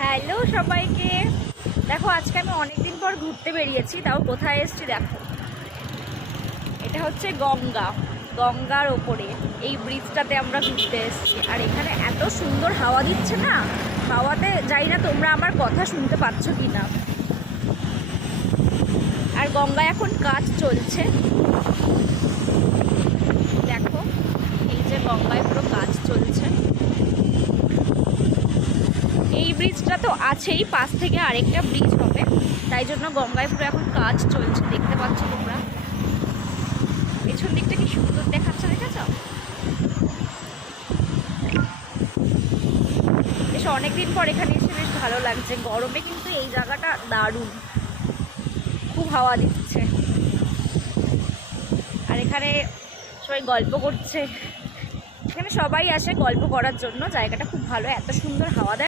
Hello সবাইকে। দেখো আজকে আমি অনেকদিন পর ঘুরতে বেরিয়েছি, তাও কোথায় এসেছি দেখো। এটা হচ্ছে গঙ্গার ওপরে এই ব্রিজটাতে আমরা ঘুরতে এসেছি। আর এখানে এত সুন্দর হাওয়া দিচ্ছে না, হাওয়াতে যাই না তোমরা আমার কথা শুনতে পাচ্ছ কি না। আর গঙ্গায় এখন কাজ চলছে, দেখো এই যে গঙ্গায় পুরো কাজ চলছে। এই ব্রিজটা তো আছেই, পাশ থেকে আরেকটা ব্রিজ হবে, তাই জন্য গঙ্গায় পুরো এখন কাজ চলছে, দেখতে পাচ্ছ তোমরা। পেছন দিকটা কি সুন্দর দেখাচ্ছে, দেখেছ? বেশ অনেকদিন পর এখানে এসে বেশ ভালো লাগছে। গরমে কিন্তু এই জায়গাটা দারুণ, খুব হাওয়া দিচ্ছে। আর এখানে সবাই গল্প করছে, এখানে সবাই আসে গল্প করার জন্য। জায়গাটা খুব ভালো, এত সুন্দর হাওয়া দেয়।